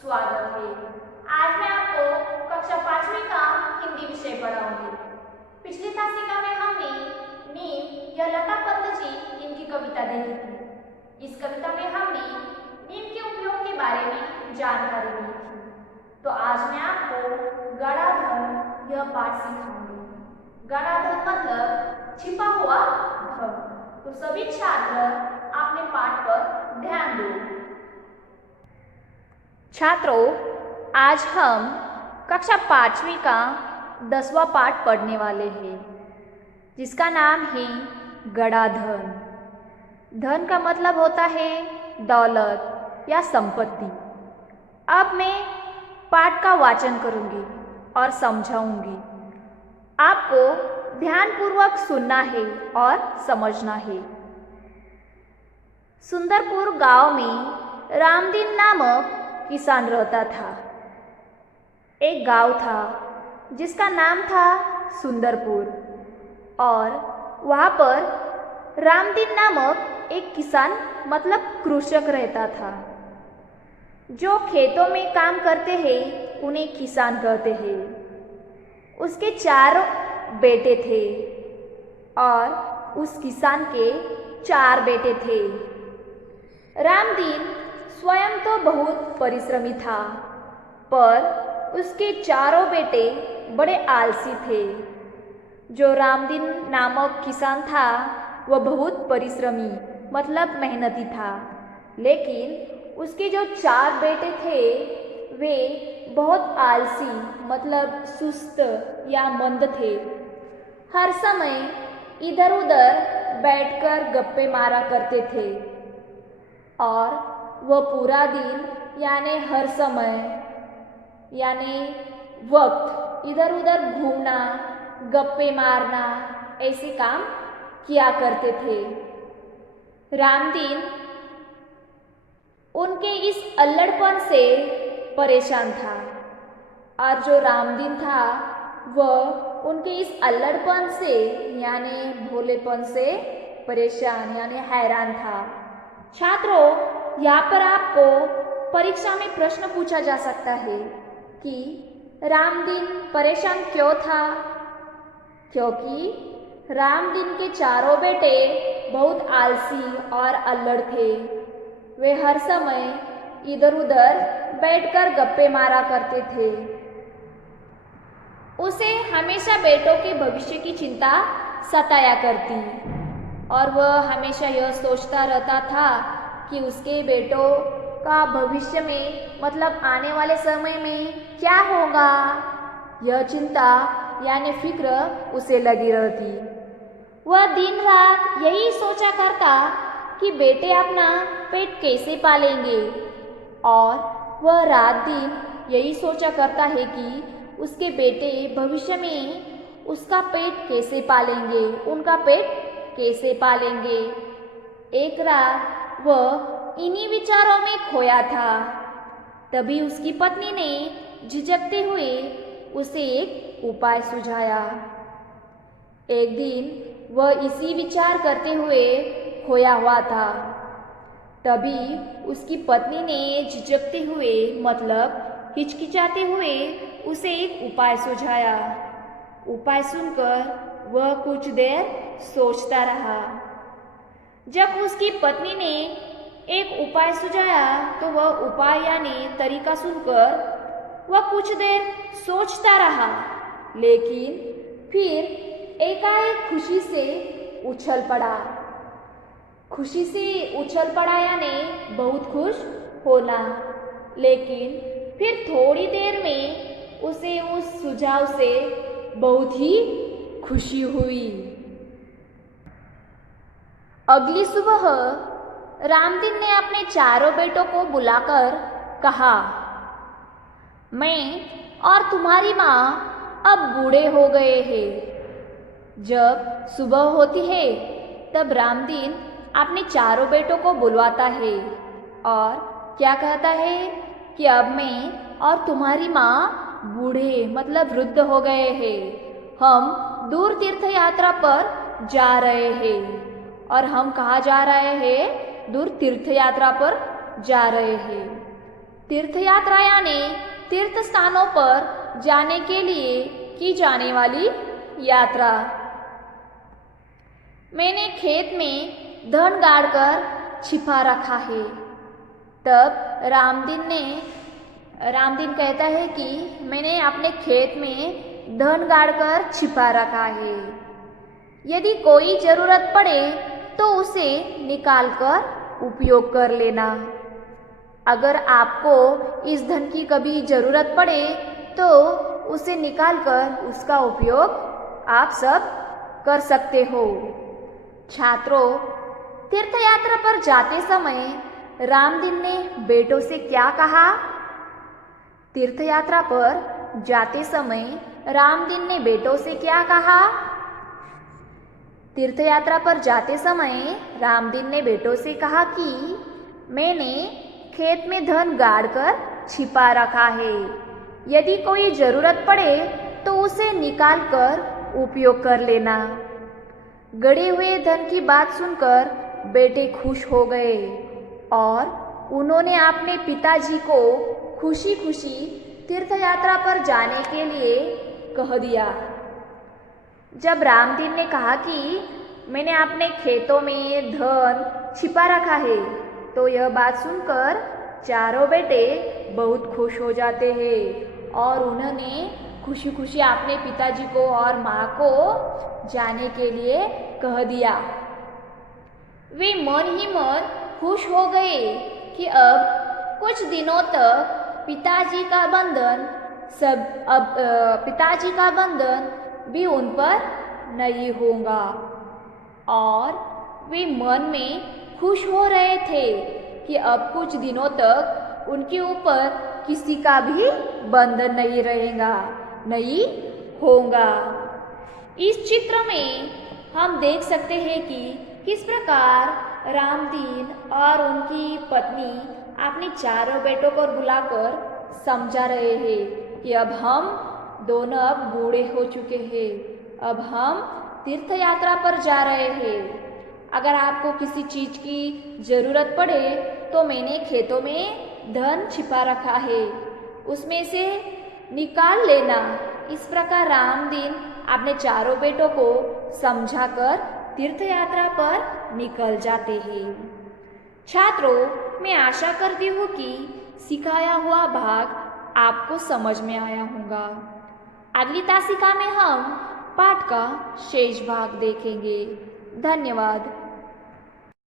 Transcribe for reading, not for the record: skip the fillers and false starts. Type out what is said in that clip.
स्वागत है। आज मैं आपको कक्षा 5वीं का हिंदी विषय पढ़ाऊंगी। पिछली तासिका में हमने नीम या लता पंत जी इनकी कविता देखी थी। इस कविता में हमने नीम के उपयोग के बारे में जानकारी ली थी। तो आज मैं आपको गणाधन यह पाठ सिखाऊंगी। गणाधन मतलब छिपा हुआ धन। तो सभी छात्र अपने पाठ पर ध्यान दें। छात्रों, आज हम कक्षा 5वीं का 10वां पाठ पढ़ने वाले हैं, जिसका नाम है गणाधन। धन का मतलब होता है दौलत या संपत्ति। अब मैं पाठ का वाचन करूंगी और समझाऊंगी। आपको ध्यानपूर्वक सुनना है और समझना है। सुंदरपुर गांव में रामदीन नामक किसान रहता था। एक गांव था जिसका नाम था सुंदरपुर, और वहाँ पर रामदीन नामक एक किसान मतलब कृषक रहता था। जो खेतों में काम करते हैं उन्हें किसान कहते हैं। उसके 4 बेटे थे और उस किसान के 4 बेटे थे। रामदीन स्वयं तो बहुत परिश्रमी था, पर उसके 4 बेटे बड़े आलसी थे। जो रामदीन नामक किसान था वह बहुत परिश्रमी मतलब मेहनती था, लेकिन उसके जो 4 बेटे थे वे बहुत आलसी मतलब सुस्त या मंद थे। हर समय इधर उधर बैठकर गप्पे मारा करते थे, और वह पूरा दिन यानी हर समय यानी वक्त इधर उधर घूमना, गप्पे मारना ऐसे काम किया करते थे। रामदीन उनके इस अल्लड़पन से परेशान था, और जो रामदीन था वह उनके इस अल्लड़पन से यानी भोलेपन से परेशान यानी हैरान था। छात्रों, यहाँ पर आपको परीक्षा में प्रश्न पूछा जा सकता है कि रामदीन परेशान क्यों था? क्योंकि रामदीन के 4 बेटे बहुत आलसी और अल्लड़ थे। वे हर समय इधर उधर बैठकर गप्पे मारा करते थे। उसे हमेशा बेटों के भविष्य की चिंता सताया करती, और वह हमेशा यह सोचता रहता था कि उसके बेटों का भविष्य में मतलब आने वाले समय में क्या होगा। यह चिंता यानी फिक्र उसे लगी रहती। वह दिन रात यही सोचा करता कि बेटे अपना पेट कैसे पालेंगे, और वह रात दिन यही सोचा करता है कि उसके बेटे भविष्य में उसका पेट कैसे पालेंगे, उनका पेट कैसे पालेंगे। एक रात वह इन्हीं विचारों में खोया था। तभी उसकी पत्नी ने झिझकते हुए उसे एक उपाय सुझाया। एक दिन वह इसी विचार करते हुए खोया हुआ था। तभी उसकी पत्नी ने झिझकते हुए मतलब हिचकिचाते हुए उसे एक उपाय सुझाया। उपाय सुनकर वह कुछ देर सोचता रहा। जब उसकी पत्नी ने एक उपाय सुझाया तो वह उपाय यानी तरीका सुनकर वह कुछ देर सोचता रहा, लेकिन फिर एकाएक खुशी से उछल पड़ा। खुशी से उछल पड़ा यानी बहुत खुश होना, लेकिन फिर थोड़ी देर में उसे उस सुझाव से बहुत ही खुशी हुई। अगली सुबह रामदीन ने अपने 4 बेटों को बुलाकर कहा, मैं और तुम्हारी माँ अब बूढ़े हो गए हैं। जब सुबह होती है तब रामदीन अपने 4 बेटों को बुलवाता है और क्या कहता है कि अब मैं और तुम्हारी माँ बूढ़े मतलब वृद्ध हो गए हैं। हम दूर तीर्थ यात्रा पर जा रहे हैं। और हम कहाँ जा रहे हैं? दूर तीर्थ यात्रा पर जा रहे हैं। तीर्थयात्रा यानी तीर्थ स्थानों पर जाने के लिए की जाने वाली यात्रा। मैंने खेत में धन गाड़कर छिपा रखा है। तब रामदीन कहता है कि मैंने अपने खेत में धन गाड़कर छिपा रखा है। यदि कोई ज़रूरत पड़े तो उसे निकालकर उपयोग कर लेना। अगर आपको इस धन की कभी ज़रूरत पड़े तो उसे निकालकर उसका उपयोग आप सब कर सकते हो। छात्रों, तीर्थयात्रा पर जाते समय रामदीन ने बेटों से क्या कहा? तीर्थयात्रा पर जाते समय रामदीन ने बेटों से क्या कहा? तीर्थयात्रा पर जाते समय रामदीन ने बेटों से कहा कि मैंने खेत में धन गाड़कर छिपा रखा है। यदि कोई ज़रूरत पड़े तो उसे निकालकर उपयोग कर लेना। गड़े हुए धन की बात सुनकर बेटे खुश हो गए और उन्होंने अपने पिताजी को खुशी खुशी तीर्थयात्रा पर जाने के लिए कह दिया। जब रामदीन ने कहा कि मैंने अपने खेतों में धन छिपा रखा है, तो यह बात सुनकर चारों बेटे बहुत खुश हो जाते हैं और उन्होंने खुशी खुशी अपने पिताजी को और माँ को जाने के लिए कह दिया। वे मन ही मन खुश हो गए कि अब कुछ दिनों तक पिताजी का बंधन भी उन पर नहीं होगा और वे मन में खुश हो रहे थे कि अब कुछ दिनों तक उनके ऊपर किसी का भी बंधन नहीं होगा। इस चित्र में हम देख सकते हैं कि किस प्रकार रामदीन और उनकी पत्नी अपने चारों बेटों को बुलाकर समझा रहे हैं कि अब हम दोनों अब बूढ़े हो चुके हैं, अब हम तीर्थ यात्रा पर जा रहे हैं। अगर आपको किसी चीज़ की ज़रूरत पड़े तो मैंने खेतों में धन छिपा रखा है, उसमें से निकाल लेना। इस प्रकार रामदीन अपने चारों बेटों को समझाकर तीर्थ यात्रा पर निकल जाते हैं। छात्रों, मैं आशा करती हूँ कि सिखाया हुआ भाग आपको समझ में आया होगा। अगली तासिका में हम पाठ का शेष भाग देखेंगे। धन्यवाद।